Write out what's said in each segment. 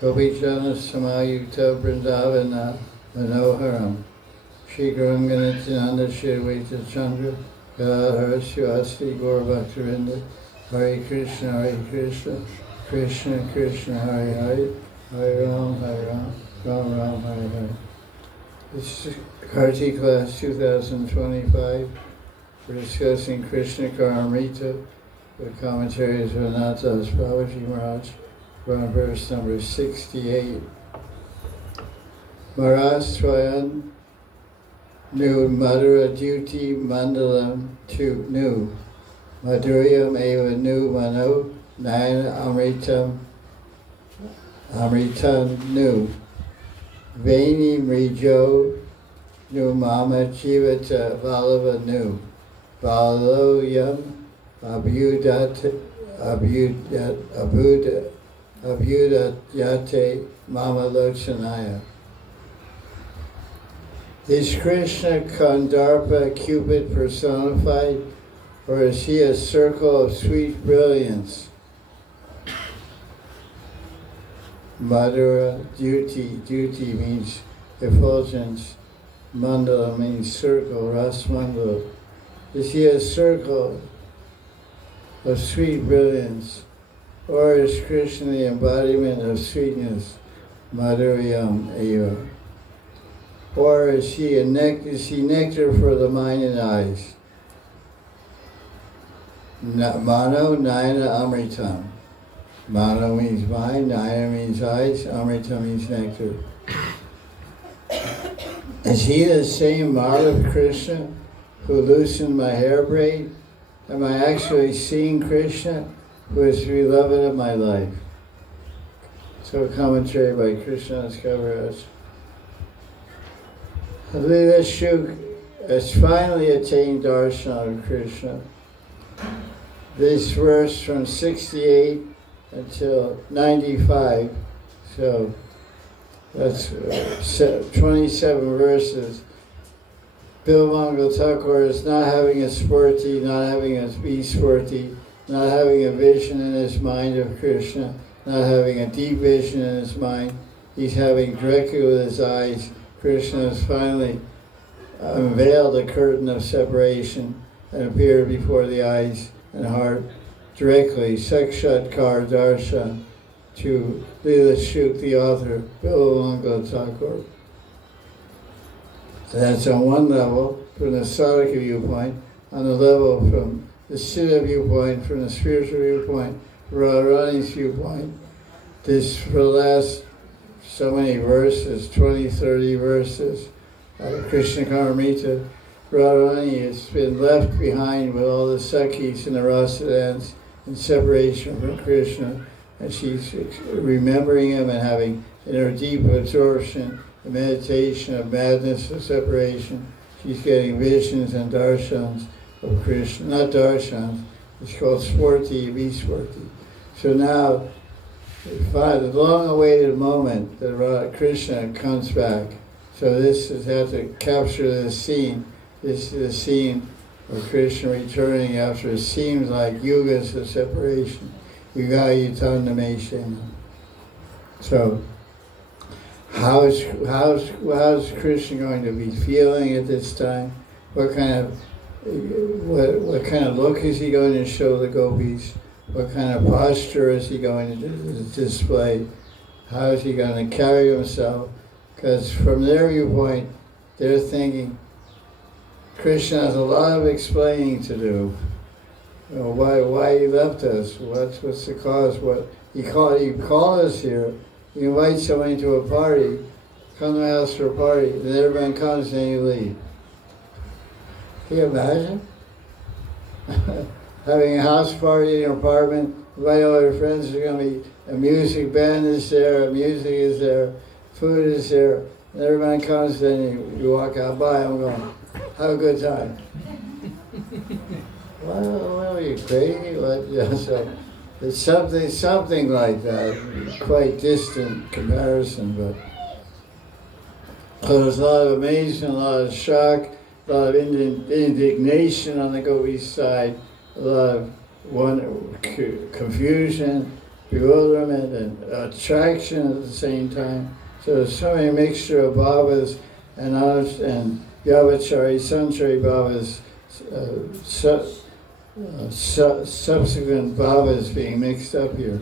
Gopijana Samayukta Vrindavana Manoharam Shri Ganganityananda Shri Vaita Chandra Gadadhara Shivasti Gaur Bhaktivinoda Hare Krishna Krishna Krishna Hare Hare Hare Ram Ram Ram Hare Hare. This is Karti class 2025. We're discussing Krishna Karnamrita with commentaries of Ananta Babaji Maharaj. We're on verse number 68. Maharaj Swayan Nu Madhura Duty Mandalam Tu Nu Madhuryam Eva Nu Mano Nayana Amritam Nu Veni Mrijo Nu Mama Jivata Valava Nu Valoyam Abhudatyate Mama Lochanaya. Is Krishna Kandarpa Cupid personified, or is he a circle of sweet brilliance? Madhura duty means effulgence, mandala means circle, ras mandala. Is he a circle of sweet brilliance, or is Krishna the embodiment of sweetness, madhuryam eva? Or is he nectar for the mind and eyes? Mano nayana amritam. Mano means mind, nayana means eyes, amrita means nectar. Is he the same Madhav Krishna who loosened my hair braid? Am I actually seeing Krishna, who is the beloved of my life? So a commentary by Krishnadas Kaviraj. Leela Shuk has finally attained darshan of Krishna. This verse from 68 until 95, so that's 27 verses. Bilmangal Thakur is not having a sporty, not having a be-sporty, not having a vision in his mind of Krishna, not having a deep vision in his mind. He's having directly with his eyes. Krishna has finally unveiled the curtain of separation and appeared before the eyes and heart directly, Sakshatkar Darshan, to Leela Shuk, the author, Bilmangal Thakur. That's on one level, from the Sadhaka viewpoint. On the level from the Siddha viewpoint, from the spiritual viewpoint, Radharani's viewpoint. This, for the last so many verses, 20, 30 verses, Krishna Karnamrita, Radharani has been left behind with all the Sakhis and the Rasadans in separation from Krishna, and she's remembering him and having in her deep absorption, the meditation of madness of separation. She's getting visions and darshans of Krishna, not darshans, it's called sporti, visporti. So now, the long-awaited moment that Krishna comes back. So this is how to capture this scene. This is the scene of Krishna returning after it seems like yugas of separation. Yuga yutandameshena. So, how's Krishna going to be feeling at this time? What kind of look is he going to show the gopis? What kind of posture is he going to display? How is he going to carry himself? Because from their viewpoint, they're thinking Krishna has a lot of explaining to do. You know, why he left us? What's the cause? What he called us here. You invite somebody to a party, come to my house for a party, then everyone comes and you leave. Can you imagine? Having a house party in your apartment, invite all your friends, there's going to be a music band is there, music is there, food is there, and everyone comes, then you walk out by, I'm going, have a good time. Well, are you crazy? What? Yeah, so it's something like that, quite distant comparison, but there's a lot of amazement, a lot of shock, a lot of indignation on the gopis' side, a lot of confusion, bewilderment and attraction at the same time. So there's so many mixture of bhavas and Vyavachari, Sanchari bhavas, subsequent bhavas being mixed up here.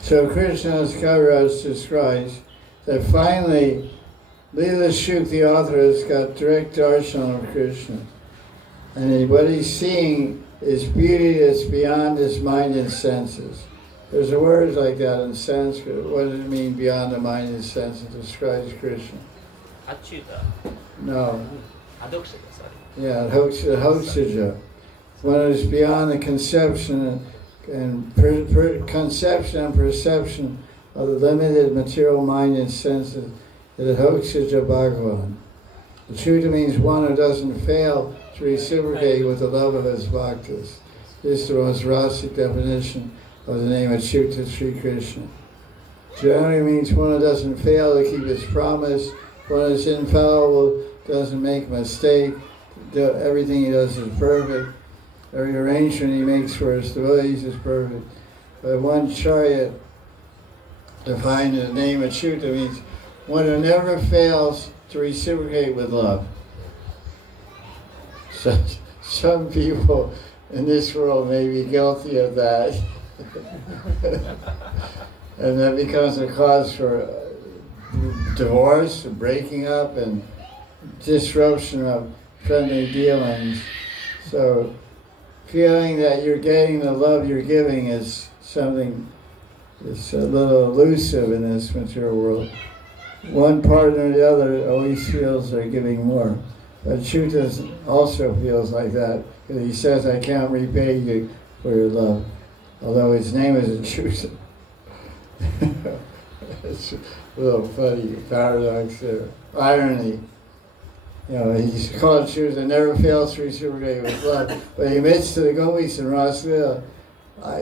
So Krishna's Kaviraj describes that finally Leela Shuk, the author, has got direct darshan of Krishna. And what he's seeing is beauty that's beyond his mind and senses. There's a word like that in Sanskrit. What does it mean, beyond the mind and senses? It describes Krishna. Achyuta. No. Adokshita, sorry. Yeah, Hokshaja. One is beyond the conception and conception and perception of the limited material mind and senses. It is Hokshaja Bhagavan. The truth means one who doesn't fail to reciprocate with the love of his bhaktas. This is the most rasic definition of the name Achyuta Sri Krishna. Generally means one who doesn't fail to keep his promise, one who is infallible, doesn't make a mistake, everything he does is perfect, every arrangement he makes for his devotees is perfect. But one chariot defined in the name Achyuta means one who never fails to reciprocate with love. So, some people in this world may be guilty of that. And that becomes a cause for divorce, breaking up, and disruption of friendly dealings. So feeling that you're getting the love you're giving is something that's a little elusive in this material world. One partner or the other always feels they're giving more. But Achyuta also feels like that, because he says, I can't repay you for your love. Although his name is Achyuta. It's a little funny paradox there. Irony. You know, he's called Achyuta, never fails to reciprocate with love. But he admits to the gopis in Rasleela,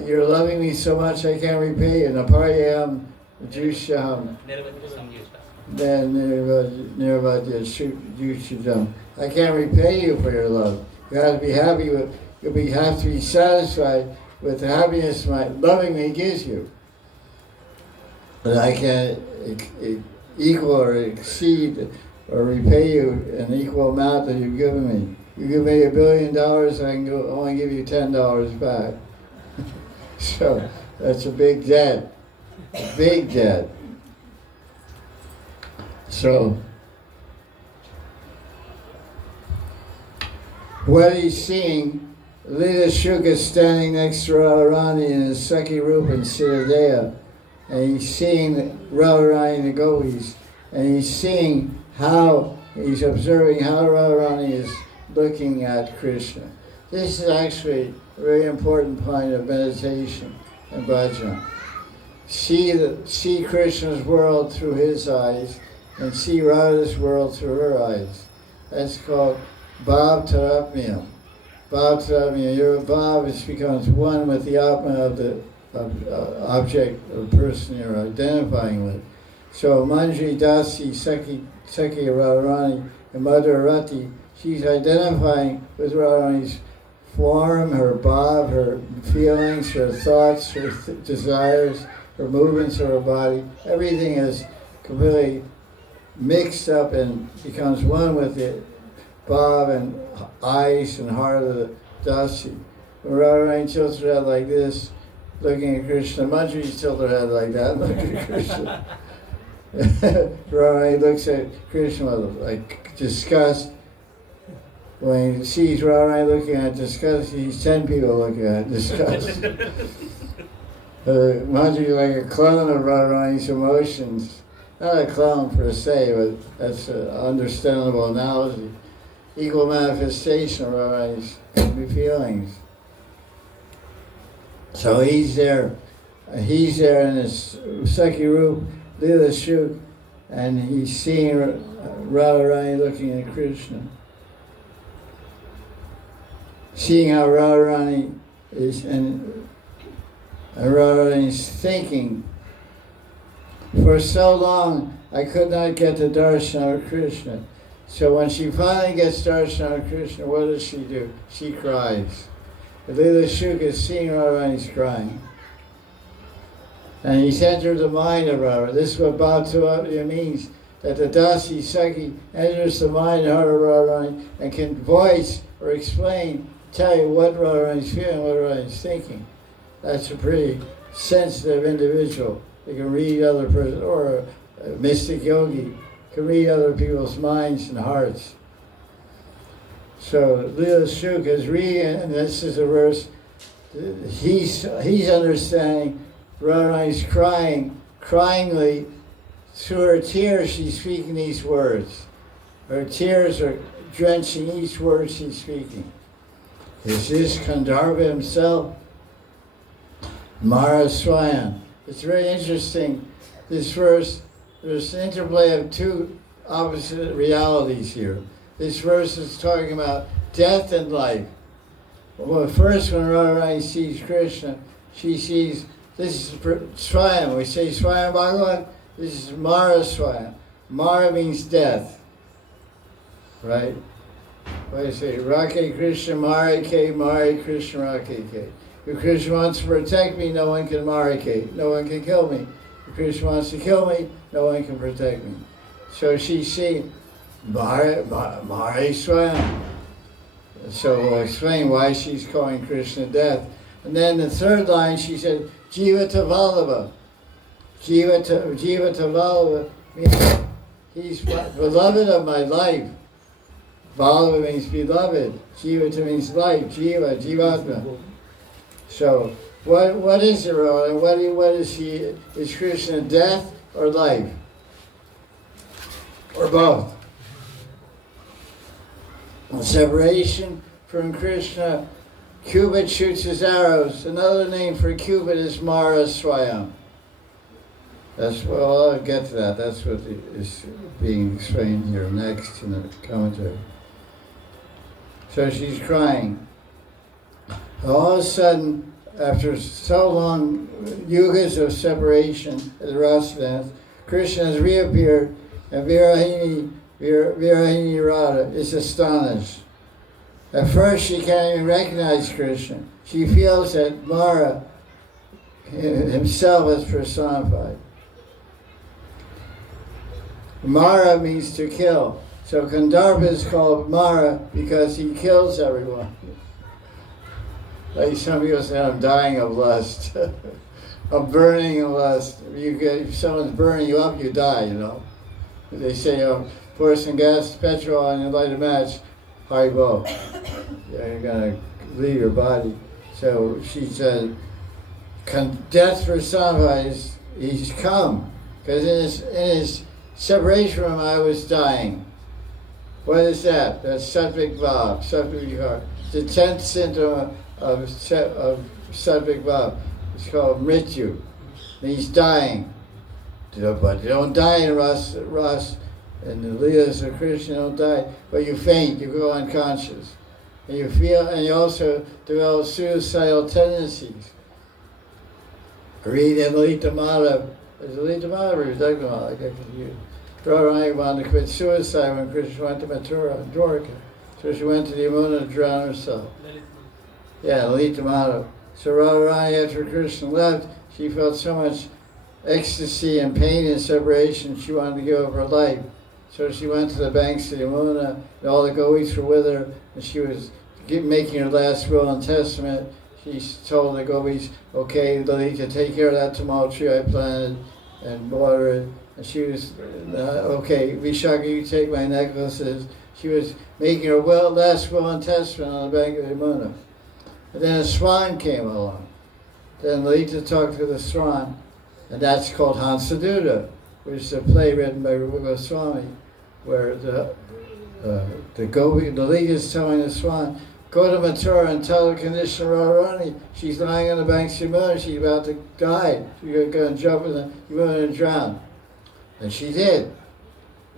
you're loving me so much I can't repay you. Naparyam Jusham. Then Nirvadya Jusham. I can't repay you for your love. You have to be happy with, have to be satisfied with the happiness my loving me gives you. But I can't equal or exceed or repay you an equal amount that you've given me. You give me $1 billion, I can only give you $10 back. So that's a big debt, a big debt. So what he's seeing, Leela Shuk is standing next to Radharani in his Sakhi Rupa in Siddhadeha, and he's seeing Radharani and the gopis, and he's seeing how, he's observing how Radharani is looking at Krishna. This is actually a very important point of meditation and bhajan. See Krishna's world through his eyes, and see Radha's world through her eyes. That's called Bhav Taratmya. Bhav Taratmya, your Bhav becomes one with the Atma of the object or person you're identifying with. So Manjri Dasi, Sakhi Radharani, and Mother Rati, she's identifying with Radharani's form, her bhav, her feelings, her thoughts, her desires, her movements of her body. Everything is completely mixed up and becomes one with the bhav and eyes and heart of the Dasi. When Radharani tilts her head like this, looking at Krishna, Manjri tilts her head like that, looking at Krishna. Radharani looks at Krishna like disgust. When he sees Radharani looking at disgust, he sees 10 people looking at disgust. Manjri is like a clone of Radharani's emotions. Not a clone per se, but that's an understandable analogy. Equal manifestation of Radharani's feelings. So he's there in his Sakhi Rup, Leela Shuk, and he's seeing Radharani looking at Krishna. Seeing how Radharani is, and Radharani's thinking, for so long I could not get the darshan of Krishna. So when she finally gets darshan of Krishna, what does she do? She cries. Leela Shuk is seeing Radharani's crying. And he's entered the mind of Radharani. This is what Bhakti means, that the Dasi Sakhi enters the mind of Radharani and can voice or explain, tell you what Radharani's feeling, what Radharani's thinking. That's a pretty sensitive individual. They can read other person, or a mystic yogi can read other people's minds and hearts. So Leela Shuk is reading, and this is a verse. He's understanding. Radharani's cryingly, through her tears she's speaking these words. Her tears are drenching each word she's speaking. Is this Gandharva himself? Mara Swayan. It's very interesting, this verse, there's an interplay of two opposite realities here. This verse is talking about death and life. Well, first when Radharani sees Krishna, she sees, this is Swayam. We say Swayam Bhagavan, this is Mara Swayam. Mara means death, right? What do you say? Rake Krishna Mare Ke, Mare Krishna Rake Ke. If Krishna wants to protect me, no one can Mare Ke, no one can kill me. If Krishna wants to kill me, no one can protect me. So she's seeing Mare Swayam. So we'll explain why she's calling Krishna death. And then the third line, she said, Jivata Vallabha. Jivata Vallabha means he's beloved of my life. Vallabha means beloved. Jivata means life. Jivatma. So what is it, Roland? What is she? Is Krishna death or life? Or both? A separation from Krishna, Cupid shoots his arrows. Another name for Cupid is Mara Swayam. That's, well, I'll get to that. That's what is being explained here next in the commentary. So she's crying. All of a sudden, after so long yugas of separation at the Rasa dance, Krishna has reappeared, and Virahini Radha is astonished. At first she can't even recognize Krishna. She feels that Mara himself is personified. Mara means to kill. So Gandharva is called Mara because he kills everyone. Like some people say, I'm dying of lust. I'm burning of lust. If someone's burning you up, you die, you know. They say, pour some gas, petrol, and you light a match, Haribo. You're going to leave your body. So she said, death personifies, he's come. Because in his separation from him, I was dying. What is that? That's Sattvic Bhav, Sattvic Vihar. The 10th symptom of Sattvic Bhav. It's called Mrityu. Means dying. But you don't die in Ras, and the Leelas of Krishna don't die, but you faint, you go unconscious. And you feel, and you also develop suicidal tendencies. Read in Lita Madhav. Is it Lita Madhav or Dagna Madhav? I get confused. Radharani wanted to commit suicide when Krishna went to Mathura and Dwarka. So she went to the Yamuna to drown herself. Yeah, Lita Madhav. So Radharani, after Krishna left, she felt so much ecstasy and pain and separation, she wanted to give up her life. So she went to the banks of the Yamuna, and all the gopis were with her, and she was making her last will and testament. She told the gopis, okay, Lalita, take care of that tamal tree I planted and water it. And she was, okay, Vishaka, you take my necklaces. She was making her last will and testament on the bank of the Yamuna. And then a swan came along. Then Lalita talked to the swan, and that's called Hansaduta, which is a play written by Rupa Goswami, where the Lalita is telling the swan, go to Mathura and tell the condition of Radharani. She's lying on the banks of Yamuna, she's about to die. She's going to jump in the Yamuna and drown. And she did.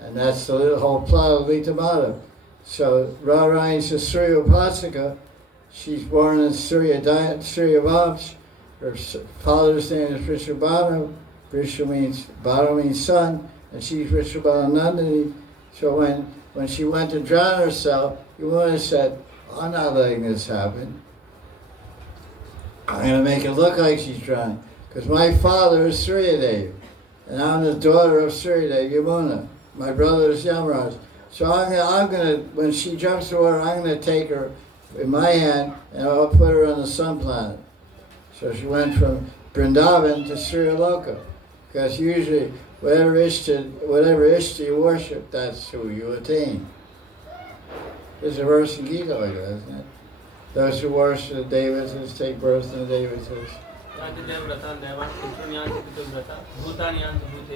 And that's the whole plot of Lita Madhav. So Radharani is a Surya Upasaka. She's born in Surya Vamsh. Her father's name is Vrishabhanu. Bhanu means son, and she's Vrishabhanandini. So when she went to drown herself, Yamuna said, I'm not letting this happen. I'm going to make it look like she's drowning. Because my father is Suryadev, and I'm the daughter of Suryadev, Yamuna. My brother is Yamaraj. So I'm gonna, when she jumps to water, I'm gonna take her in my hand and I'll put her on the sun planet. So she went from Vrindavan to Suryaloka. Because usually, whatever Ishta you worship, that's who you attain. There's a verse in Gita like that, isn't it? Those who worship the Devatas take birth in the Devatas.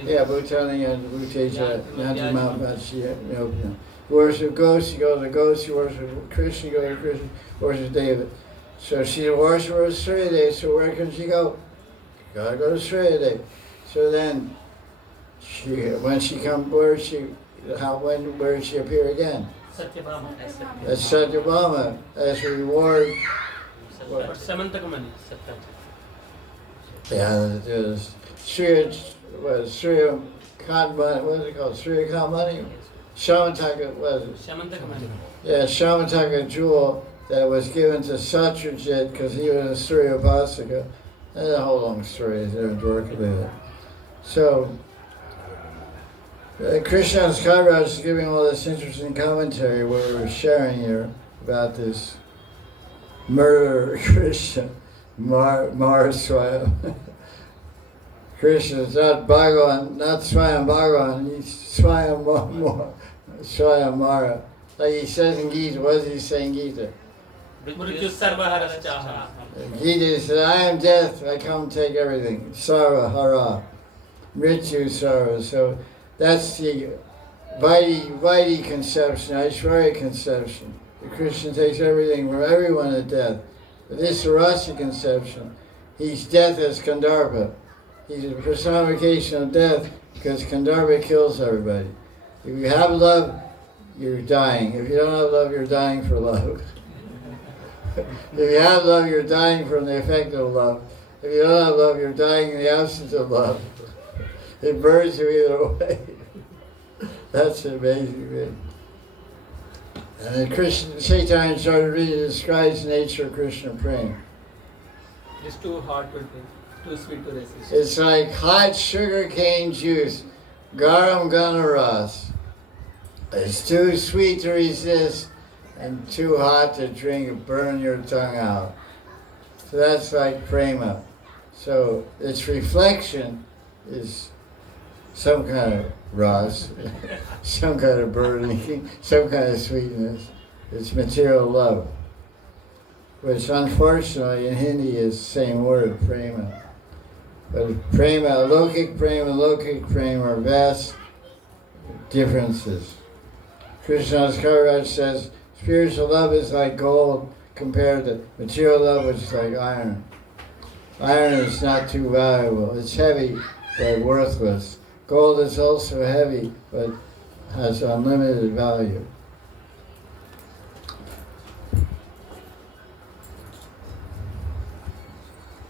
Yeah, Bhutani and Bhuteja, Yanti Mahabachi. Worship ghosts, you go to ghosts, you worship Krishna, you go to Krishna, worship David. So she's a worshiper of Suryadev, so where can she go? You gotta go to Suryadev. So then, when she comes, where did she appear again? Satyabhama. As Satyabhama, as a reward. Samantakamani. Yeah, there's Sri Kanmani, what is it called? Sri Kanmani? Shamantaka, what is it? Samantakamani. Yeah, Shamantaka jewel that was given to Satyajit because he was a Surya Upasaka. That's a whole long story there in Dwarka. So, Krishna's Kairaj is giving all this interesting commentary where we're sharing here about this murder of Krishna, Mar Swayam. Krishna is not Bhagavan, not Swayam Bhagavan, he's Swayam Mara. Like he says in Gita, what does he say in Gita? Gita says, I am death, I come take everything. Sarva Hara. Mrityu Sarva. So that's the Vaidhi conception, Aishwarya conception. The Krishna takes everything from everyone at death. But this Rasa conception, he's death as Kandharpa. He's a personification of death because Kandharpa kills everybody. If you have love, you're dying. If you don't have love, you're dying for love. If you have love, you're dying from the effect of love. If you don't have love, you're dying in the absence of love. It burns you either way. That's an amazing thing. And then Chaitanya Charan describes the nature of Krishna praying. It's too hard to drink, too sweet to resist. It's like hot sugar cane juice, garam ganaras. It's too sweet to resist and too hot to drink and burn your tongue out. So that's like prema. So its reflection is some kind of ras, some kind of burning, some kind of sweetness. It's material love, which unfortunately in Hindi is the same word, prema. But prema, lokik prema are vast differences. Krishna's Kaviraj says, spiritual love is like gold compared to material love, which is like iron. Iron is not too valuable. It's heavy, but worthless. Gold is also heavy, but has unlimited value.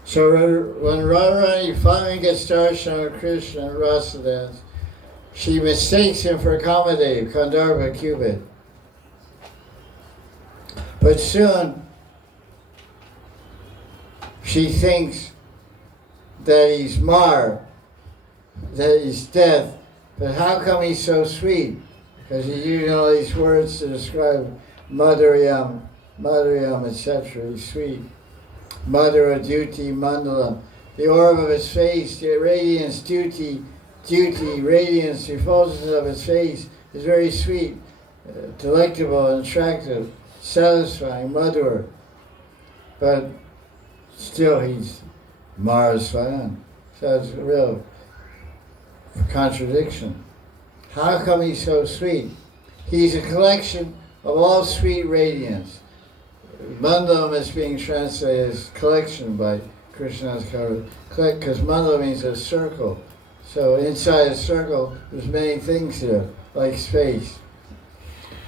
So when Radharani finally gets darshan of Krishna at Rasa dance, she mistakes him for Kamadev, Kandharpa, Cupid. But soon, she thinks that he's Mar, that he's death. But how come he's so sweet? Because he's using all these words to describe Madhuryam, etc. He's sweet. Madhura, Duty, Mandalam. The orb of his face, the radiance, duty, radiance, refulgence of his face is very sweet, delectable, and attractive, satisfying, Madhur. But still he's Mars Swayan. So it's a real contradiction. How come he's so sweet? He's a collection of all sweet radiance. Mandalam is being translated as collection by Krishna's Kaviraj. Because mandala means a circle. So inside a circle, there's many things here, like space.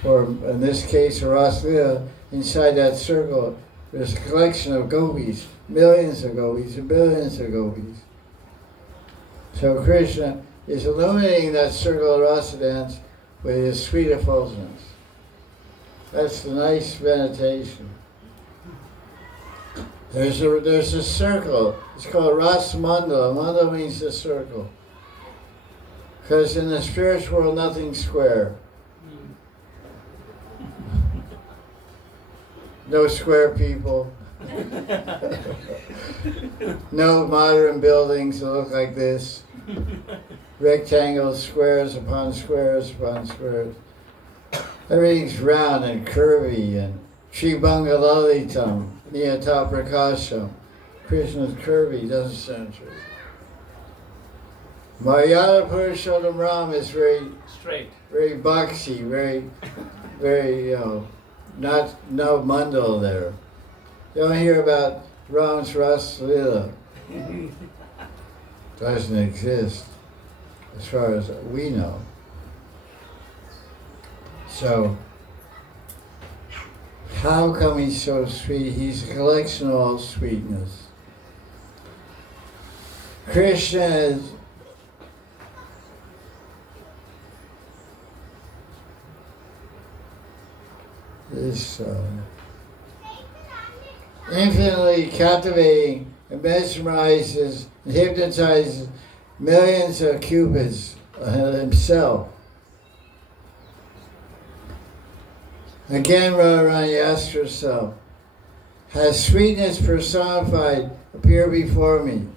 Or in this case, Rasleela, inside that circle, there's a collection of gopis, millions of gopis and billions of gopis. So Krishna is illuminating that circle of rasa dance with his sweet effulgence. That's the nice meditation. There's a circle. It's called Ras Mandala. Mandala means a circle. Because in the spiritual world, nothing's square. No square people. No modern buildings that look like this. Rectangles, squares upon squares upon squares. Everything's round and curvy and Tribhangalalitam, Niyata Prakasham. Krishna's curvy, doesn't sound true. Maryada Purushottam Ram is very Straight. very boxy, very, no mandal there. You don't hear about Ram's Ras Lila. Doesn't exist, as far as we know. So, how come he's so sweet? He's a collection of all sweetness. Krishna is infinitely captivating and mesmerizes and hypnotizes millions of cupids himself. Again, Radharani asked herself, has sweetness personified appeared before me?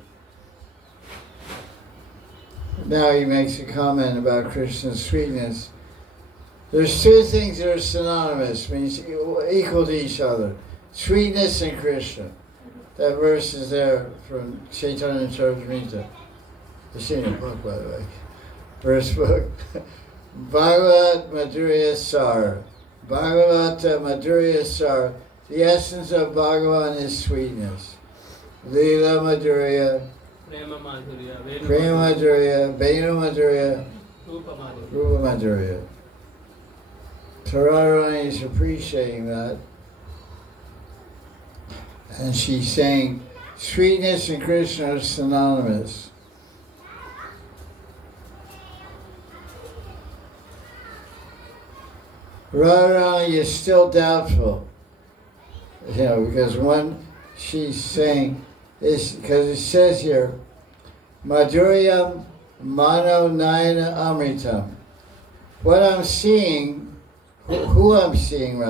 Now he makes a comment about Krishna's sweetness. There's two things that are synonymous, means equal to each other. Sweetness and Krishna. That verse is there from Chaitanya Charitamrita. It's in your book, by the way. First book. Bhagavat Madhurya Sar. Bhagavata Madhurya Sar. The essence of Bhagavan is sweetness. Leela Madhurya. Prema Madhurya. Prema Madhurya. Venu Madhurya. Rupa Madhurya. Rupa Madhurya. Radharani is appreciating that. And she's saying, sweetness and Krishna are synonymous. Radharani is still doubtful. Because one she's saying is, because it says here, Madhuryam Mano Nayana Amritam. What I'm seeing, who I'm seeing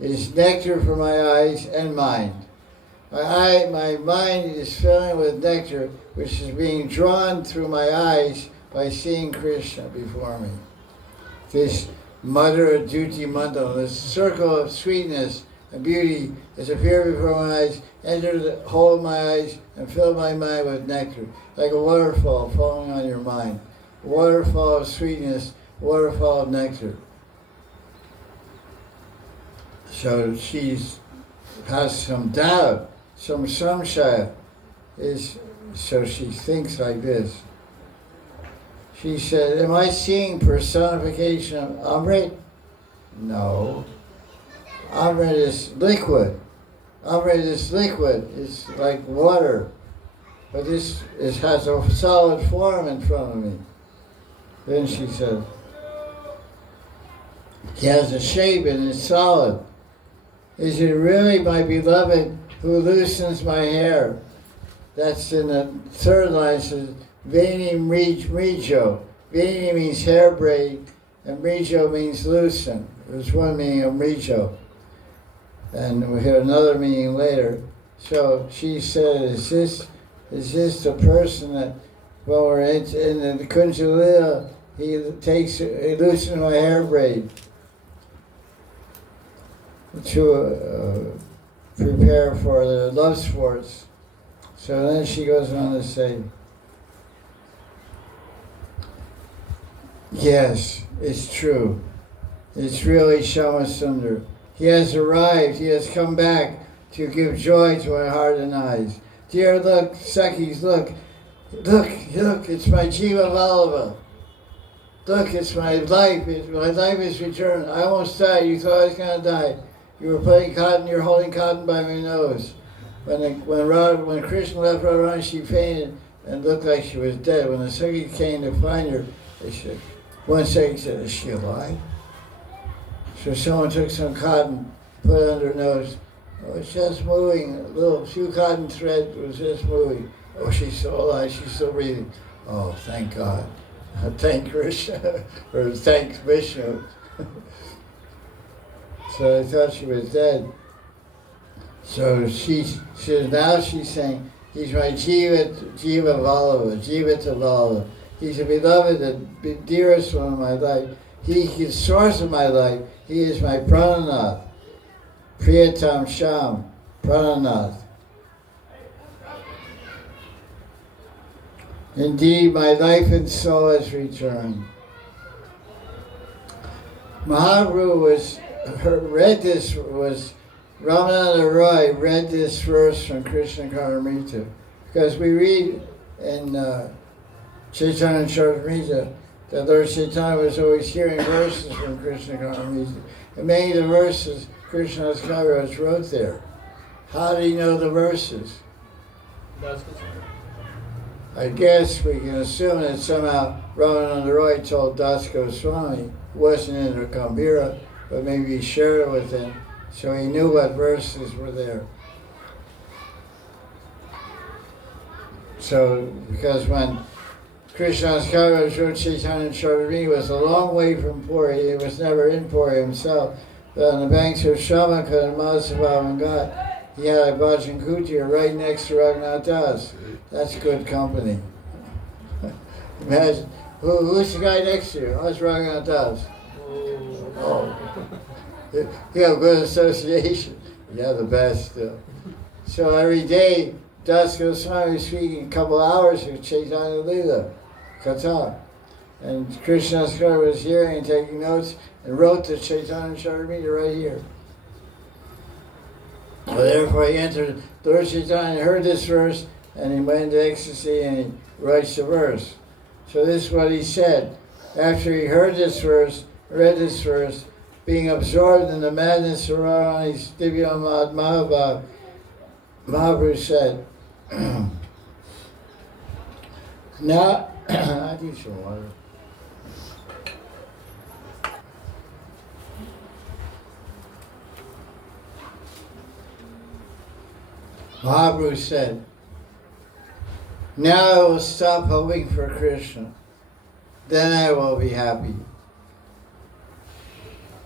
is nectar for my eyes and mind. My mind is filling with nectar, which is being drawn through my eyes by seeing Krishna before me. This Madhura Duti Mandal, this circle of sweetness and beauty has appeared before my eyes, entered the whole of my eyes, and filled my mind with nectar, like a waterfall falling on your mind. A waterfall of sweetness, a waterfall of nectar. So she's has some doubt, some samshaya. So she thinks like this. She said, am I seeing personification of Amrit? No. Amrit is liquid. Amrit is liquid. It's like water. But this has a solid form in front of me. Then she said, he has a shape and it's solid. Is it really my beloved who loosens my hair? That's in the third line. It says, Veni Mrijo. Veni means hair braid, and Mrijo means loosen. There's one meaning of Mrijo. And we'll hear another meaning later. So she said, is this the person that, when we're in the Kunjalila, he loosens my hair braid to prepare for the love sports. So then she goes on to say, yes, it's true. It's really Shamasundar. He has arrived. He has come back to give joy to my heart and eyes. Dear, look, Sakhis, look, it's my Jiva Vallabha. Look, it's my life. My life is returned. I almost died. You thought I was going to die. You were putting cotton, you're holding cotton by my nose. When Krishna left Radharani, she fainted and looked like she was dead. When the Sakhis came to find her, they said, one Sakhi said, is she alive? So someone took some cotton, put it under her nose, Oh, it's just moving. A little few cotton thread was just moving. Oh, she's still alive. She's still breathing. Oh, thank God. Thank Krishna, or thank Vishnu. So I thought she was dead. So now she's saying, he's my Jiva Vallabha, Jivata Vallabha. He's the beloved, the dearest one of my life. He's the source of my life. He is my Prananath. Priyatam Sham, Prananath. Indeed, my life and soul has returned. Mahaprabhu Ramananda Roy read this verse from Krishna Karnamrita, because we read in Chaitanya Charitamrita that Lord Chaitanya was always hearing verses from Krishna Karnamrita. And many of the verses Krishna's Maharaj wrote there. How do you know the verses? I guess we can assume that somehow Ramananda Roy told Das Goswami, who wasn't in the Gambhira, but maybe he shared it with him, so he knew what verses were there. So, because when Krishna's Maharaj wrote Chaitanya Charitamrita, he was a long way from Puri. He was never in Puri himself. But on the banks of Shamaka and Madhusabhav God, he had a bhajan kutir right next to Raghunath Das. That's good company. Imagine, who's the guy next to you? Oh, it's Raghunath Das. Oh. You have good association. You have the best. So every day, Das Goswami was speaking a couple hours of Chaitanya Lila, Katha. And Krishna's Maharaj was hearing and taking notes and wrote the Chaitanya Charitamrita right here. So therefore he entered, Lord Chaitanya heard this verse and he went into ecstasy and he writes the verse. So this is what he said. After he heard this verse, read this verse, being absorbed in the madness of Radharani's Divya Mahabhav, Mahaprabhu said, now, I need some water. Mahaprabhu said, now I will stop hoping for Krishna. Then I will be happy.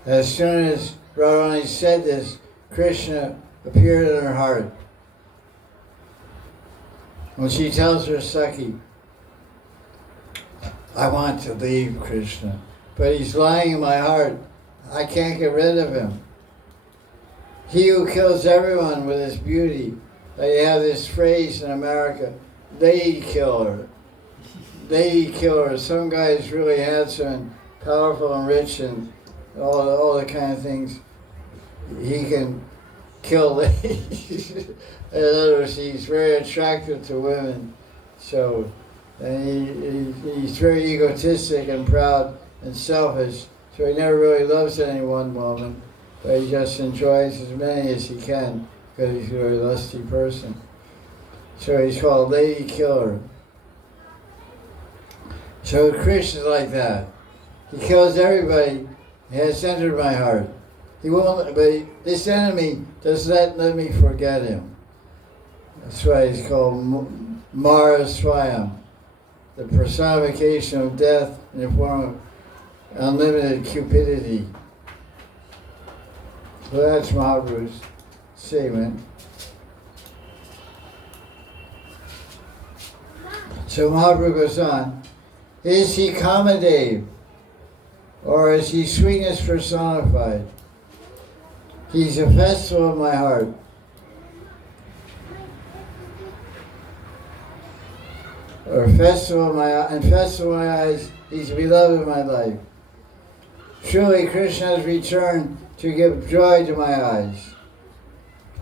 As soon as Radharani said this, Krishna appeared in her heart. When she tells her Sakhi, I want to leave Krishna, but he's lying in my heart. I can't get rid of him. He who kills everyone with his beauty. They have this phrase in America, lady killer. Lady killer. Some guy is really handsome and powerful and rich and all the kind of things. He can kill ladies. In other words, he's very attractive to women. So, and he's very egotistic and proud and selfish. So he never really loves any one woman, but he just enjoys as many as he can because he's a very lusty person. So he's called Lady Killer. So Krishna's like that. He kills everybody. He has entered my heart. He won't, but this enemy does not let me forget him. That's why he's called Mara Swayam, the personification of death in the form of unlimited cupidity. So that's Mahaprabhu's statement. So Mahaprabhu goes on, is he Kamadev, or is he sweetness personified? He's a festival of my heart. Or festival of my eyes, he's the beloved of my life. Truly Krishna has returned to give joy to my eyes.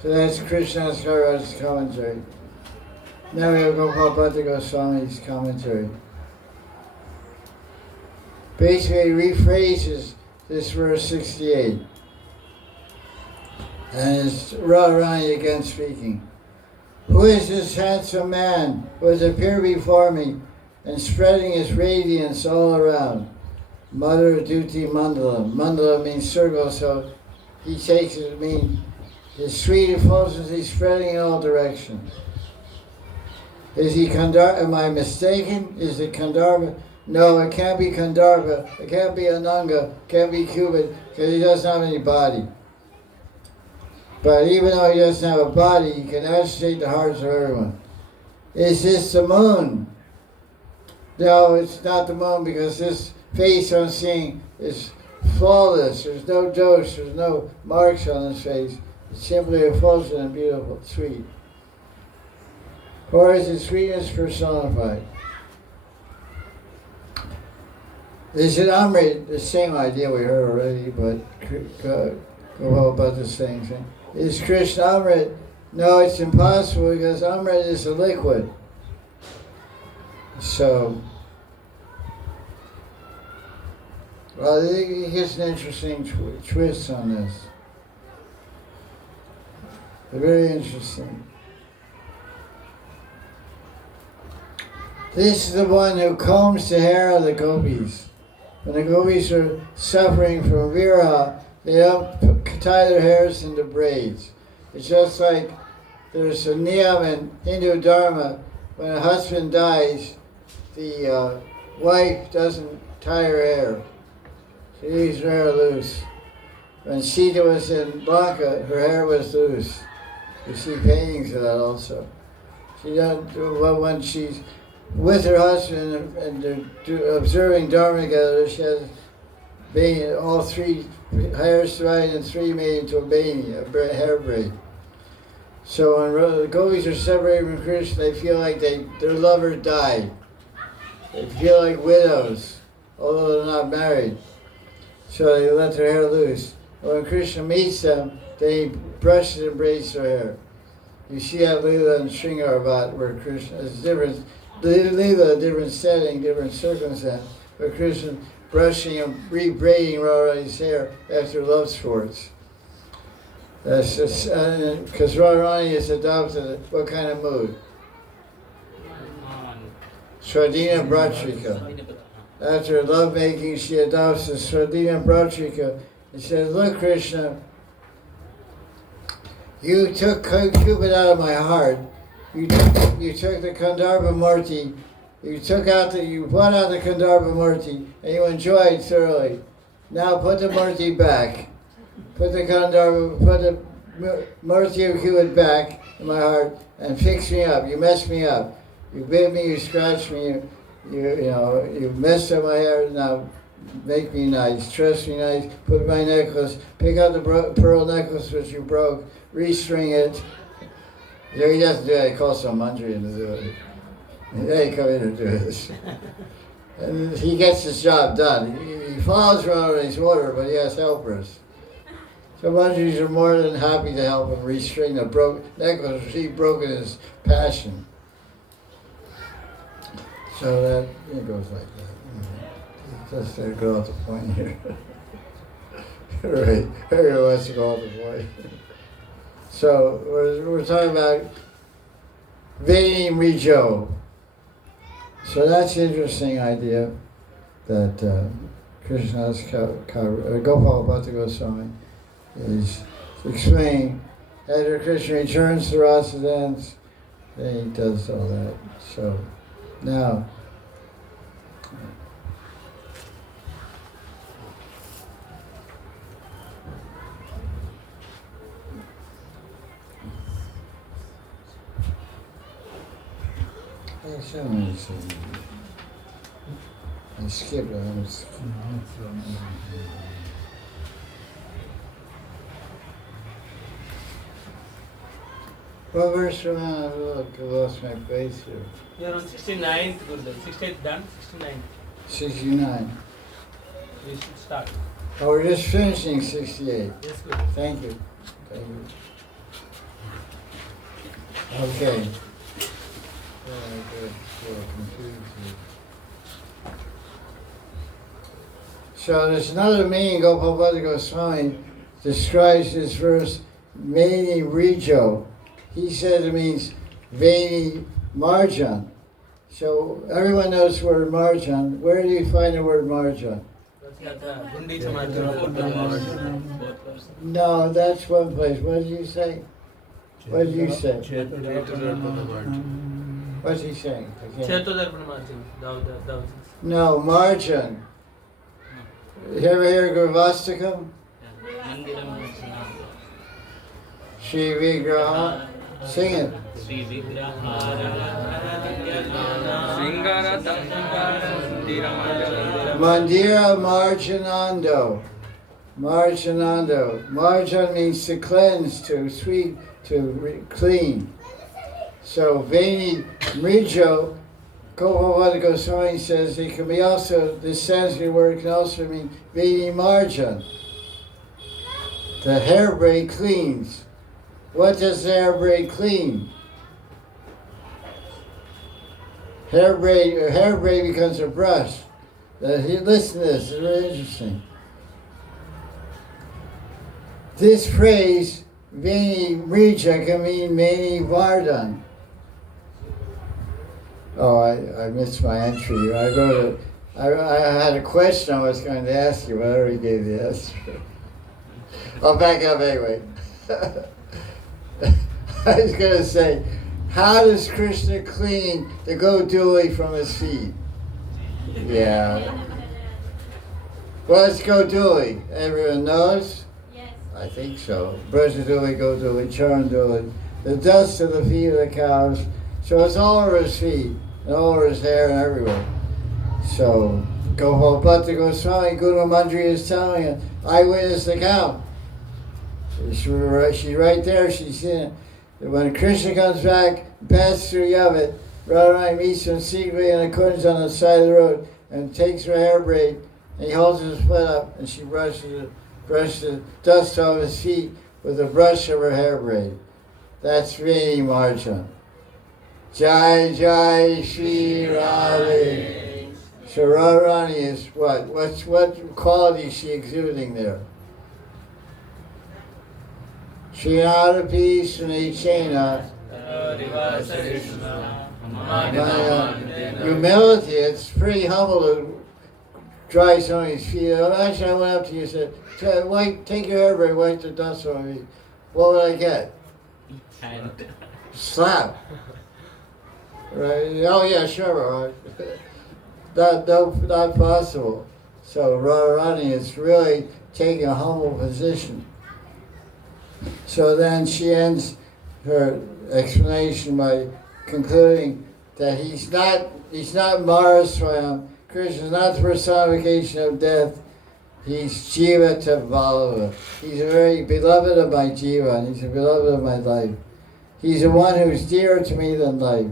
So that's Krishna's Maharaj's commentary. Now we have Gopal Goswami's commentary. Basically he rephrases this verse 68. And it's Radharani again speaking. Who is this handsome man who has appeared before me and spreading his radiance all around? Mother Duti Mandala. Mandala means circle, so he takes it to mean His sweet effulgence is spreading in all directions. Is he Kandar? Am I mistaken? Is it Kandharva? No, it can't be Kandharva. It can't be Ananga. It can't be Cupid because he doesn't have any body. But even though he doesn't have a body, he can agitate the hearts of everyone. Is this the moon? No, it's not the moon because this face I'm seeing is flawless. There's no dose. There's no marks on his face. It's simply effulgent and beautiful, sweet. Or is it sweetness personified? Is it Amrit? The same idea we heard already, but go about the same thing. Is Krishna Amrit? No, it's impossible because Amrit is a liquid. So, well, he gets an interesting twist on this. Very interesting. This is the one who combs the hair of the gopis. When the gopis are suffering from viraha, they don't tie their hairs into braids. It's just like there's a niyam in Hindu Dharma. When a husband dies, the wife doesn't tie her hair. She leaves her hair loose. When Sita was in Lanka, her hair was loose. You see paintings of that also. She doesn't. Well, when she's with her husband and they're observing Dharma together, she has all three hairs divided and three made into a bani, a hair braid. So when the gopis are separated from Krishna, they feel like their lover died. They feel like widows, although they're not married. So they let their hair loose. When Krishna meets them, they brushes and braids their hair. You see that Leela and Sringarabhat where Krishna is different. Leela, different setting, different circumstance. But Krishna brushing and re-braiding Radharani's hair after love sports. That's just because Radharani is adopted. What kind of mood? Swadhina Bratrika. After lovemaking, she adopts the Swadhina Bratrika and says, "Look, Krishna, you took Cupid out of my heart. You took the Kandharva Murti. You brought out the Kandharva Murti, and you enjoyed thoroughly. Now put the Murti back. Put the Murti of Cupid back in my heart and fix me up. You messed me up. You bit me. You scratched me. You messed up my hair. Now make me nice. Dress me nice. Put my necklace. Pick out the pearl necklace which you broke. Restring it." He doesn't do it. He calls some Mandrian to do it. They come in and do this. And he gets his job done. He follows Radharani's order, but he has helpers. So Mandris are more than happy to help him restring the necklace which he broke in his passion. So that it goes like that. Just to go out the point here. Right. Everyone wants to go out the point. So we're talking about Veni Rijo. So that's an interesting idea that Krishna's Gopal Bhatta Goswami is explaining. After Krishna returns to Rasa dance, then he does all that. So now, I skipped it. What verse from I lost my place here. You're on 69th, Gurudev. 68th done, 69th. 69. We should start. Oh, we're just finishing 68. Yes, good. Thank you. Thank you. Okay. So there's another meaning Gopal Bhatta Goswami describes this verse, Veni Rijo. He says it means Veni Marjan. So everyone knows the word Marjan. Where do you find the word Marjan? That's No, that's one place. What did you say? What did you say? What's he saying? No, margin. You ever hear Gravastakam? Shri Vigraha? Sing it. Mandira Marjanando. Marjanando. Marjan means to cleanse, to sweet, to clean. So Veni Mrijo, Gopal Goswami says it can be also, this Sanskrit word can also mean Veni Marjan. The hair braid cleans. What does the hair braid clean? Hair braid becomes a brush. Listen to this, it's very interesting. This phrase, Veni Mrija, can mean Veni Vardhan. Oh, I missed my entry. I wrote it. I had a question I was going to ask you, but I already gave the answer. I'll back up anyway. I was going to say, how does Krishna clean the Dhuli from his feet? Yeah. What's Dhuli? Everyone knows? Yes. I think so. Braja Dhuli, Dhuli, Charan Dhuli. The dust of the feet of the cows. So it's all over his feet, and all over his hair and everywhere. So, Gopal Goswami, Guru Mandri is telling it. Eyewitness account. She's right there, she's seen it. When Krishna comes back, passes through Yavat, Radharani meets him secretly in a kunj on the side of the road and takes her hair braid and he holds his foot up and she brushes the dust off his feet with a brush of her hair braid. That's Veni Marjan. Jai Jai Sri Radhe. So Radharani is what? What quality is she exhibiting there? Srinadapi Sunichena. Humility, it's pretty humble to dry somebody's feet. Actually, I went up to you and said, take your hair braid, wipe the dust off me. What would I get? Slap. Right? Oh yeah, sure. Not possible. So Radharani is really taking a humble position. So then she ends her explanation by concluding that he's not Mara Swayam. Krishna is not the personification of death. He's Jiva Tavalava. He's a very beloved of my Jiva, and he's a beloved of my life. He's the one who's dearer to me than life.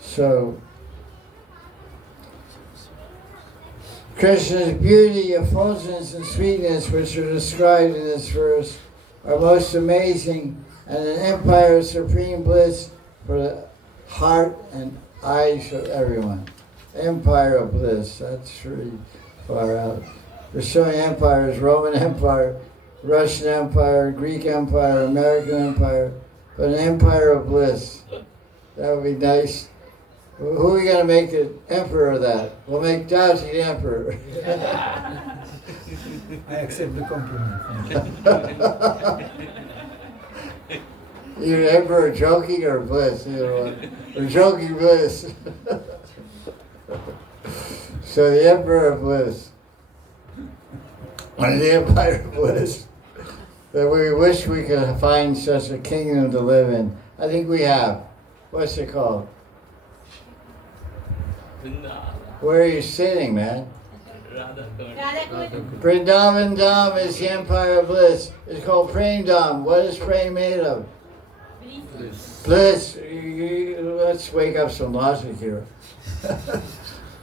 So, Krishna's beauty, effulgence, and sweetness, which are described in this verse, are most amazing, and an empire of supreme bliss for the heart and eyes of everyone. Empire of bliss, that's really far out. We're showing empires: Roman Empire, Russian Empire, Greek Empire, American Empire, but an empire of bliss. That would be nice. Who are we going to make the emperor of that? We'll make Daji the emperor. I accept the compliment. You're emperor joking or bliss? Or joking bliss. So the emperor of bliss. And the empire of bliss. That we wish we could find such a kingdom to live in. I think we have. What's it called? Where are you sitting, man? Vrindavan Dham is the empire of bliss. It's called Prem Dham. What is Prem made of? Bliss. Let's wake up some logic here.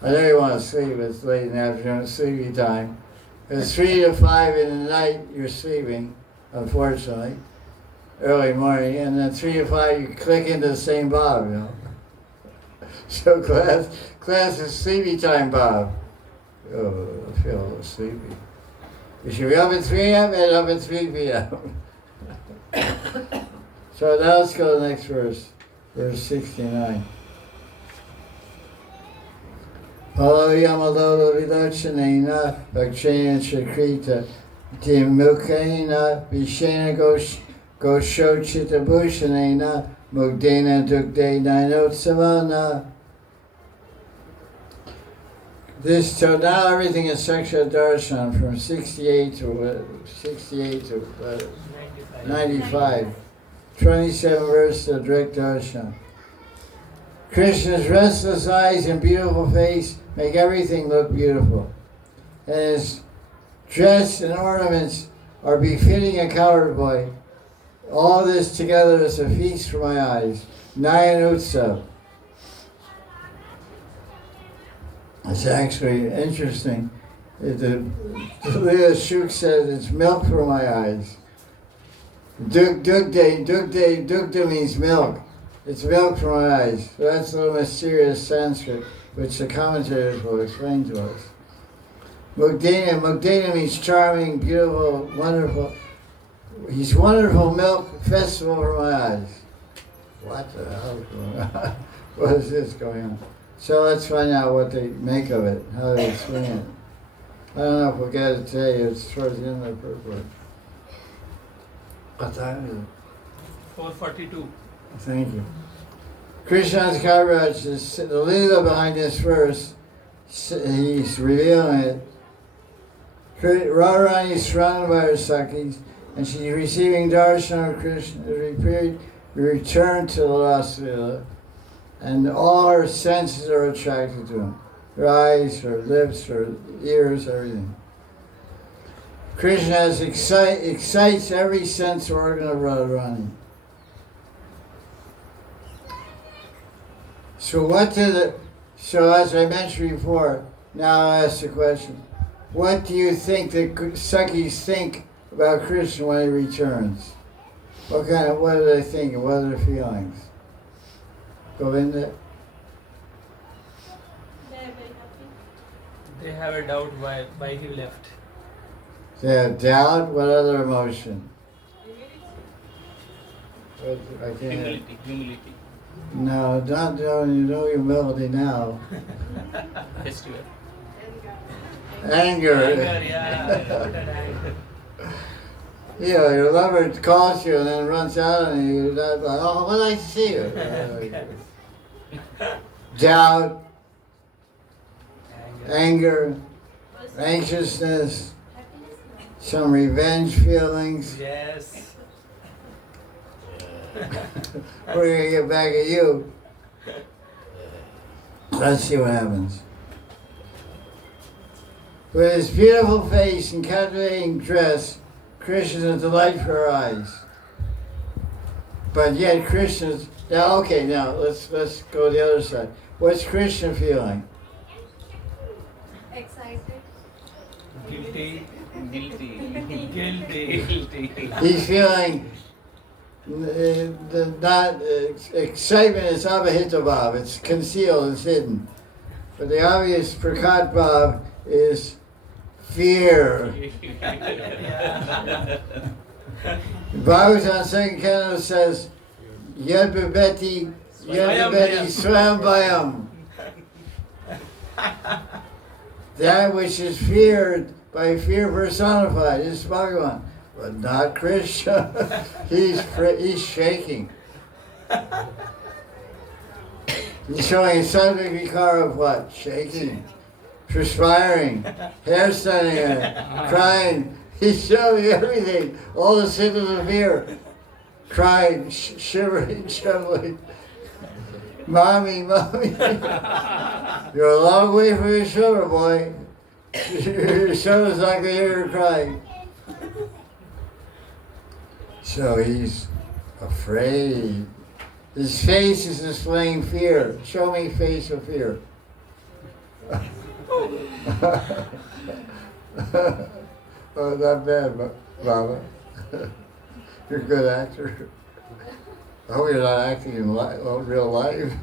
I know you want to sleep. It's late in the afternoon. It's sleepy time. It's 3 to 5 in the night you're sleeping, unfortunately. Early morning. And then 3 to 5 you click into the same Bob, you know. So class is sleepy time, Bob. Oh, I feel a little sleepy. You should be up at 3 a.m. and up at 3 p.m. So now let's go to the next verse, verse 69. Halo Yamalola Vilachanena, Bhakshena Chakrita, Dimukena, Vishena Goshochita Bhushanena, Mugdena Dukde Nainotsavana. This, so now everything is Saksha Darshan from 68 to 95. 27 verses of direct darshan. Krishna's restless eyes and beautiful face make everything look beautiful. And his dress and ornaments are befitting a cowherd boy. All this together is a feast for my eyes. Nayan Utsav. It's actually interesting. The Leela Shuk says it's milk for my eyes. Dugda means milk. It's milk for my eyes. So that's a little mysterious Sanskrit, which the commentators will explain to us. Mugdena means charming, beautiful, wonderful. He's wonderful milk, festival for my eyes. What the hell is going on? What is this going on? So let's find out what they make of it, how they explain it. I don't know if we'll get it today. It's towards the end of the purport. What time is it? 442. Thank you. Krishna's Kaviraj, the Leela behind this verse, he's revealing it. Radharani is surrounded by her Sakhis, and she's receiving darshan of Krishna. Return to the last Leela, and all her senses are attracted to him. Her eyes, her lips, her ears, everything. Krishna excites every sense organ of Radharani. So as I mentioned before, now I'll ask the question. What do you think the Sakhis think about Krishna when he returns? What are they thinking? What are their feelings? Govinda? They have a doubt why he left. They have doubt? What other emotion? Humility. No, not no humility now. Festival. Anger. Yeah. You know, your lover calls you and then runs out and you're like, oh, what did I see you? Doubt, anger, anxiousness, some revenge feelings. Yes. We're going to get back at you. Let's see what happens. With his beautiful face and captivating dress, Krishna is a delight for our eyes. But yet Krishna's... Now let's go the other side. What's Krishna feeling? Excited. Guilty. He's feeling... excitement is abhita bhav. It's concealed, it's hidden. But the obvious prakat bhav is fear. Bhagavatam second canto says, Yad bibeti swam bayam. That which is feared by fear personified is Bhagavan. But not Krishna. He's shaking. He's showing a subject vikar of what? Shaking, perspiring, hair standing there, crying. He's showing everything. All the symptoms of fear. Crying, shivering, trembling. Mommy. You're a long way from your shoulder, boy. Your shoulder's not going to hear her crying. So he's afraid. His face is displaying fear. Show me face of fear. Oh, not bad, Baba. You're a good actor. I hope you're not acting in real life.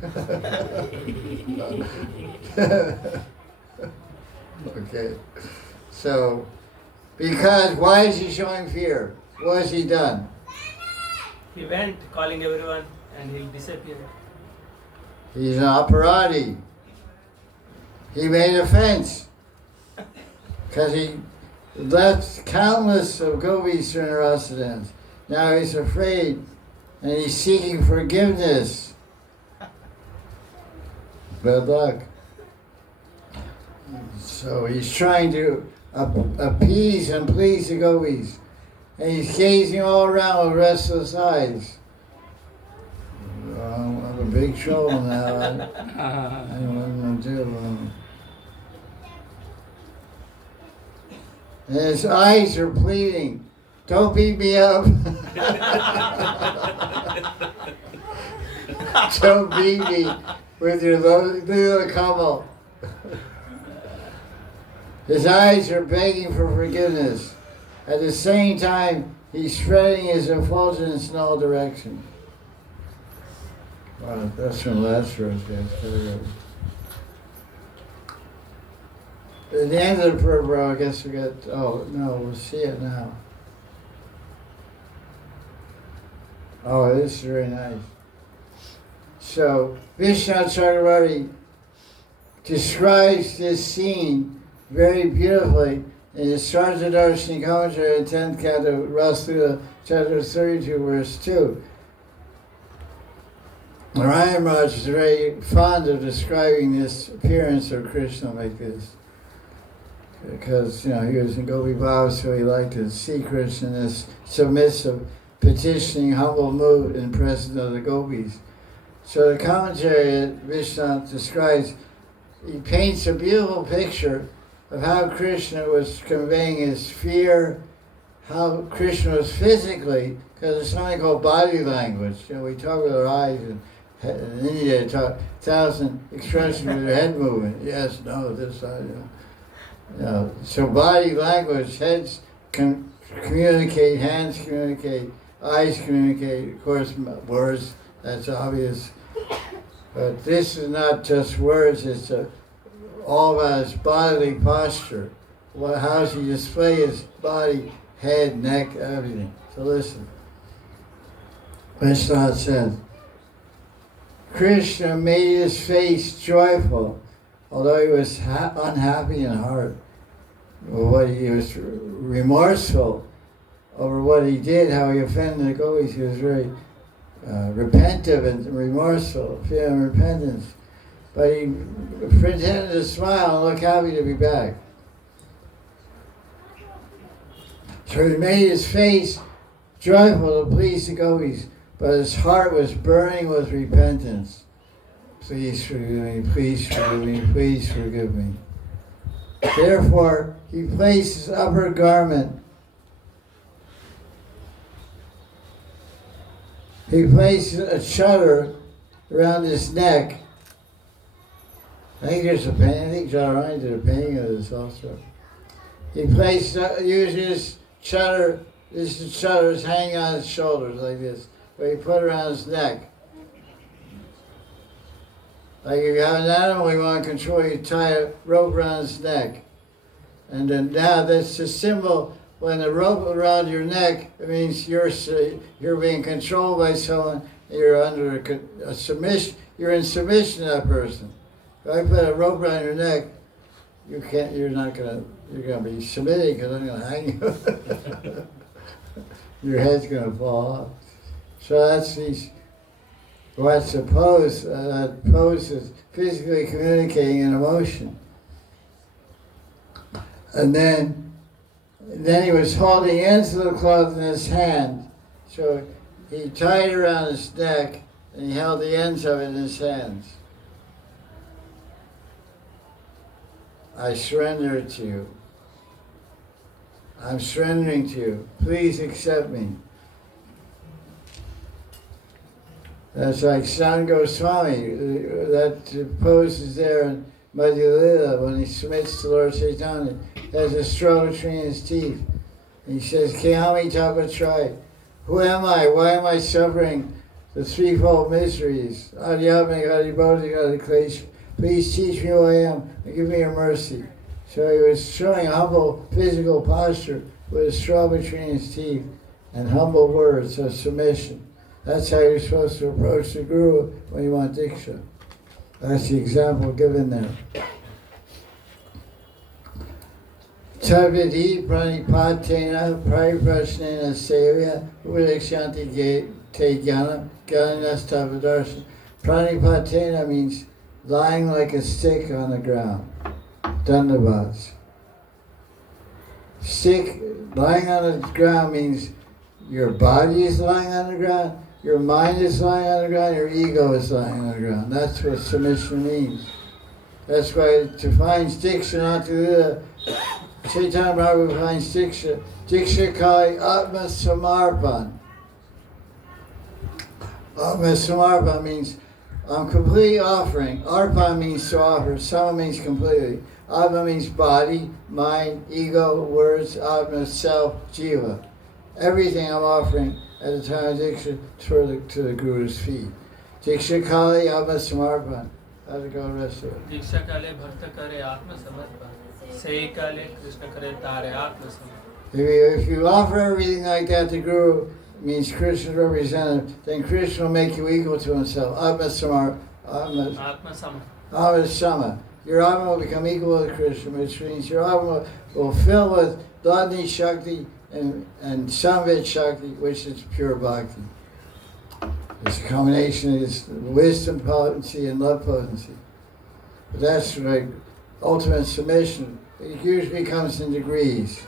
Okay. So, why is he showing fear? What has he done? He went calling everyone and he'll disappear. He's an operati. He made a fence because he left countless of gopis during Rasa dance. Now he's afraid and he's seeking forgiveness. Bad luck. So he's trying to appease and please the gopis. And he's gazing all around with restless eyes. I'm in big trouble now. I don't know what I'm going to do. And his eyes are pleading, don't beat me up. Don't beat me with your little Kamal. His eyes are begging for forgiveness. At the same time, he's spreading his effulgence in all directions. Wow, that's from last verse, guys. At the end of the prayer, bro, I guess we got, oh, no, we'll see it now. Oh, this is very nice. So, Vishnu Chakravarti describes this scene very beautifully in his Sarjadarshini commentary in 10th canto, Rasula, chapter 32, verse 2. Narayan Maharaj is very fond of describing this appearance of Krishna like this. Because, he was in Gopi Bhava, so he liked to see Krishna in this submissive, petitioning, humble mood in presence of the gopis. So the commentary that Vishnu describes, he paints a beautiful picture of how Krishna was conveying his fear, how Krishna was physically, because there's something called body language. We talk with our eyes, and in India they talk 1,000 expressions with their head movement. Yes, no, this, so body language, heads can communicate, hands communicate, eyes communicate, of course words, that's obvious. But this is not just words, it's all about his bodily posture. How does he display his body, head, neck, everything. So listen. Vishnu said, Krishna made his face joyful, although he was unhappy in heart. He was remorseful over what he did, how he offended the gopis. He was very repentive and remorseful, feeling repentance. But he pretended to smile and look happy to be back. So he made his face joyful to please the gopis, but his heart was burning with repentance. Please forgive me, please forgive me, please forgive me. Therefore, he placed his upper garment. He placed a shutter around his neck. I think there's a painting. I think Charan did a painting of this also. He placed, uses shutter. This shutter is hanging on his shoulders like this, but he put it around his neck. Like if you have an animal you want to control, you tie a rope around his neck. And then now that's a symbol. When the rope around your neck, it means you're being controlled by someone. You're under a submission. You're in submission to that person. If I put a rope around your neck, you can't. You're gonna be submitting because I'm gonna hang you. Your head's gonna fall off. So that's what's the pose. That pose is physically communicating an emotion. And then he was holding ends of the cloth in his hand. So he tied it around his neck and he held the ends of it in his hands. I surrender to you. I'm surrendering to you. Please accept me. That's like San Goswami. That pose is there in Madhya Lila when he submits to Lord Chaitanya. Has a straw between his teeth. And he says, Kehami Tapa Trai. Who am I? Why am I suffering the threefold miseries? Adhyatma, Adhibodhi, Adhiklesh. Please teach me who I am and give me your mercy. So he was showing a humble physical posture with a straw between his teeth and humble words of submission. That's how you're supposed to approach the Guru when you want Diksha. That's the example given there. Tavidi pranipatena pariprasnena sevya udakshanti te jnana gyanastavadarsan. Pranipatena means lying like a stick on the ground. Dandavats. Stick, lying on the ground means your body is lying on the ground, your mind is lying on the ground, your ego is lying on the ground. That's what submission means. That's why to find Diksha, not to do the Chaitanya Maharaj finds Diksha. Diksha Kali Atma Samarpan. Atma Samarpan means I'm completely offering. Arpan means to offer. Sama means completely. Atma means body, mind, ego, words, Atma, self, jiva. Everything I'm offering at the time of Diksha to the Guru's feet. Diksha Kali Atma Samarpan. How's it go the rest of it? दीक्षा काले भक्त करे आत्म समर्पण सही काले कृष्ण करे तारे आत्म समर्पण. If you offer everything like that to Guru, means Krishna's representative, then Krishna will make you equal to himself. Atma Sama. Atma Sama. Your Atma will become equal to Krishna, which means your Atma will fill with Dladni Shakti and Samved Shakti, which is pure Bhakti. It's a combination of this wisdom potency and love potency. But that's like ultimate submission. It usually comes in degrees,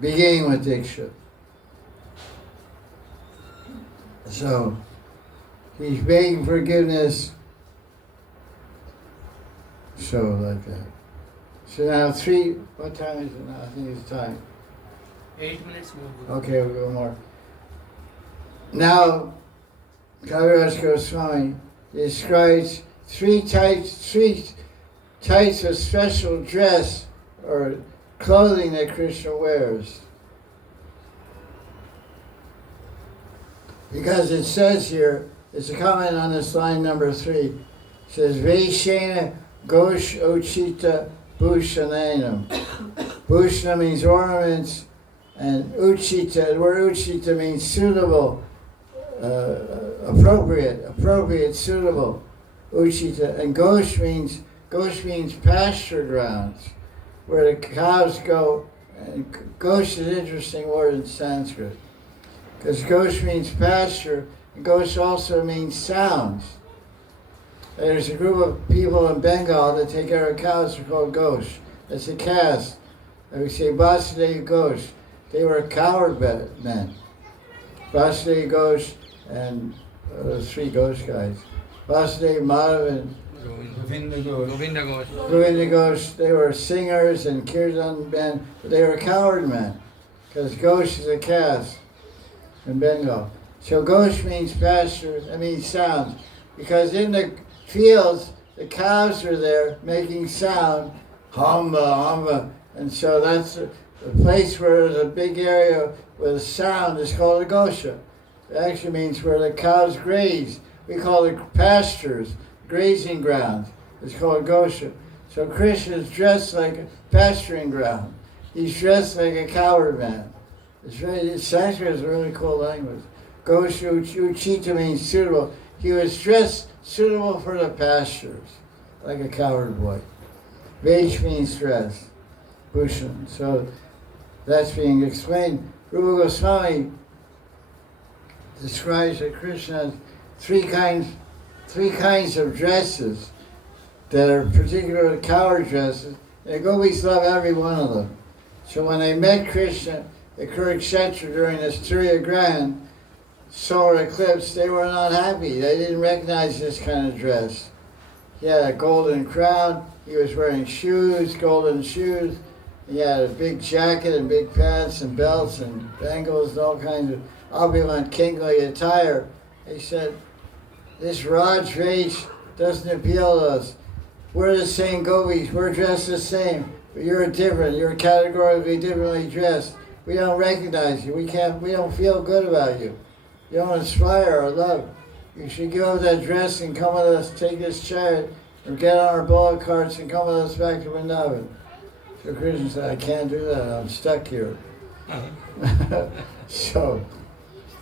beginning with Diksha. So, he's begging forgiveness. So, like that. So now what time is it now? I think it's time. 8 minutes more. Okay, we'll go more. Now, Kaviraj Goswami describes three types of special dress or clothing that Krishna wears. Because it says here, it's a comment on this line number 3. It says, Vaishena Gosh Ochita Bhushananam. Bhushana means ornaments, and Uchita, the word Uchita means suitable, appropriate, suitable. Uchita. And Gosh means pasture grounds, where the cows go. And Gosh is an interesting word in Sanskrit, because Gosh means pasture, and Gosh also means sounds. There's a group of people in Bengal that take care of cows, they're called Gosh. That's a caste. And we say Vasudev Ghosh. They were coward men. Vasudev Ghosh and 3 Ghosh guys. Vasudev, Madan, and Govinda Ghosh. Govinda Ghosh. They were singers and kirtan men, but they were coward men, because Ghosh is a caste in Bengal. So Ghosh means pasture, it means sounds, because in the fields the cows are there making sound, hamba, hamba, and so that's the place where there's a big area with sound is called a Gosha. It actually means where the cows graze. We call it pastures, grazing grounds. It's called Gosha. So Krishna is dressed like a pasturing ground. He's dressed like a coward man. Sanskrit is a really cool language. Gosha Uchita means suitable. He was dressed suitable for the pastures, like a coward boy. Vesh means dress. Bhushan. So that's being explained. Rupa Goswami describes that Krishna has three kinds of dresses that are particularly coward dresses. The gopis love every one of them. So when they met Krishna at Kurukshetra during the Surya Grand solar eclipse, they were not happy. They didn't recognize this kind of dress. He had a golden crown. He was wearing shoes, golden shoes. He had a big jacket and big pants and belts and bangles and all kinds of opulent kingly attire. He said, this Raj Vesh doesn't appeal to us. We're the same gopis. We're dressed the same. But you're different. You're categorically differently dressed. We don't recognize you. We don't feel good about you. You don't inspire our love. You should give up that dress and come with us, take this chariot, or get on our bullock carts and come with us back to Vrindavan. So Krishna said, I can't do that. I'm stuck here. So,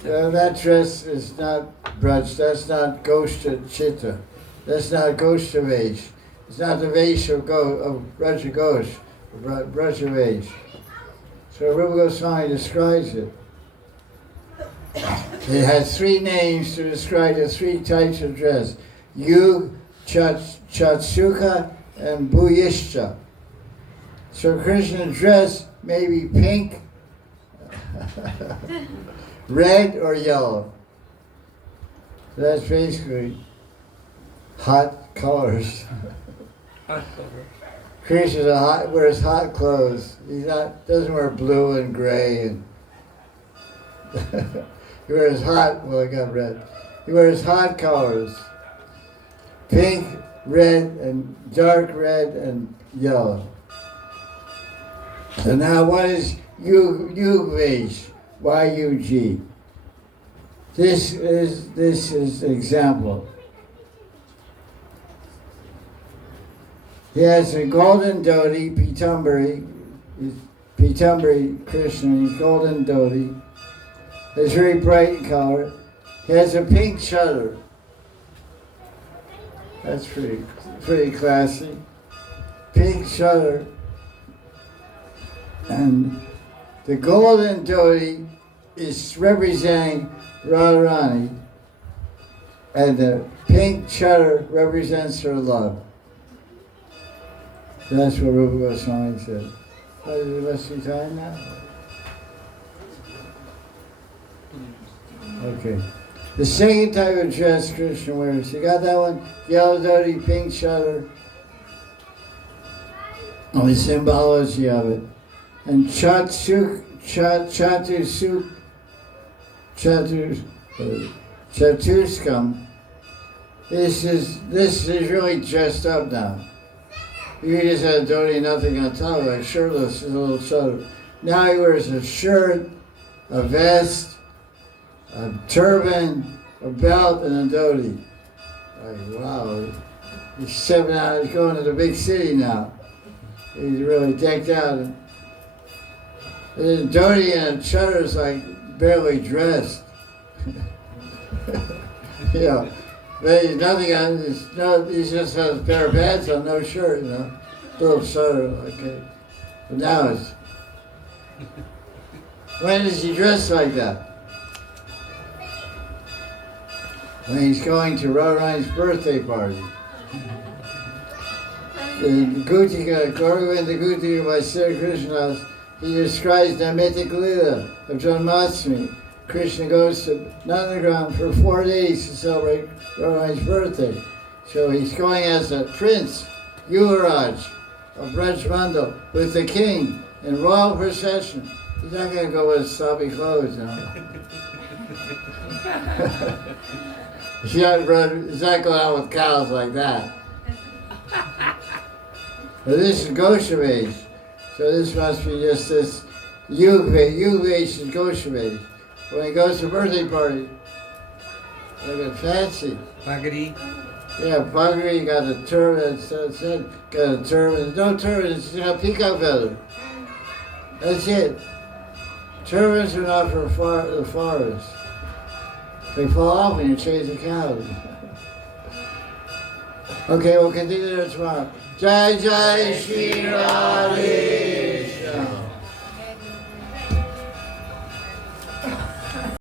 that dress is not Braj. That's not Goshta Chitta. That's not Goshta Vesh. It's not the Vesh of Braja Ghosh. brush of age. So Rupa Goswami describes it. It has three names to describe the three types of dress: Yug, Chatsuka, and Bhuyishta. So Krishna's dress may be pink, red, or yellow. That's basically hot colors. Krishna wears hot clothes. Doesn't wear blue and gray and he wears hot. Well, I got red. He wears hot colors: pink, red, and dark red and yellow. So now, what is Yug? Y-U-G. This is an example. He has a golden dhoti, Pitambari Krishna, he's golden dhoti. It's very bright in color. He has a pink chadar. That's pretty classy. Pink chadar. And the golden dhoti is representing Radharani, and the pink chadar represents her love. That's what Rupa Goswami said. Is it must be time now? Okay. The second type of dress Krishna wears. You got that one? Yellow dhoti, pink chadar. Oh, the symbology of it. And Chatuskam. This is really dressed up now. You just had dhoti, nothing on top, like shirtless, a little chadar. Now he wears a shirt, a vest, a turban, a belt, and a dhoti. Like, wow, he's stepping out, he's going to the big city now. He's really decked out. And the dhoti and a chadar is like barely dressed. You know, there's nothing on, he just has a pair of pants on, no shirt, you know. Little chadar, okay. But now it's, when is he dressed like that? When he's going to Radharani's birthday party. In Gutika, Gauravinda Gutika by Sri Krishna, he describes the mythic Leela of Janmashtami. Krishna goes to Nandagram for 4 days to celebrate Radharani's birthday. So he's going as a prince, Yuvaraj of Brajmandal, with the king in royal procession. He's not going to go with sloppy clothes, you know. He's not going out with cows like that. But this is Goswami. So this must be just this Yugvesh is Goswami. When he goes to a birthday party, look at fancy. Pagri. Yeah, Pagri, got a turban, got a turban. No turban, it's a peacock feather. That's it. Turbans are not for the forest. They fall off when you chase the cows. Okay, we'll continue there tomorrow. Jai Jai Sri Radhe.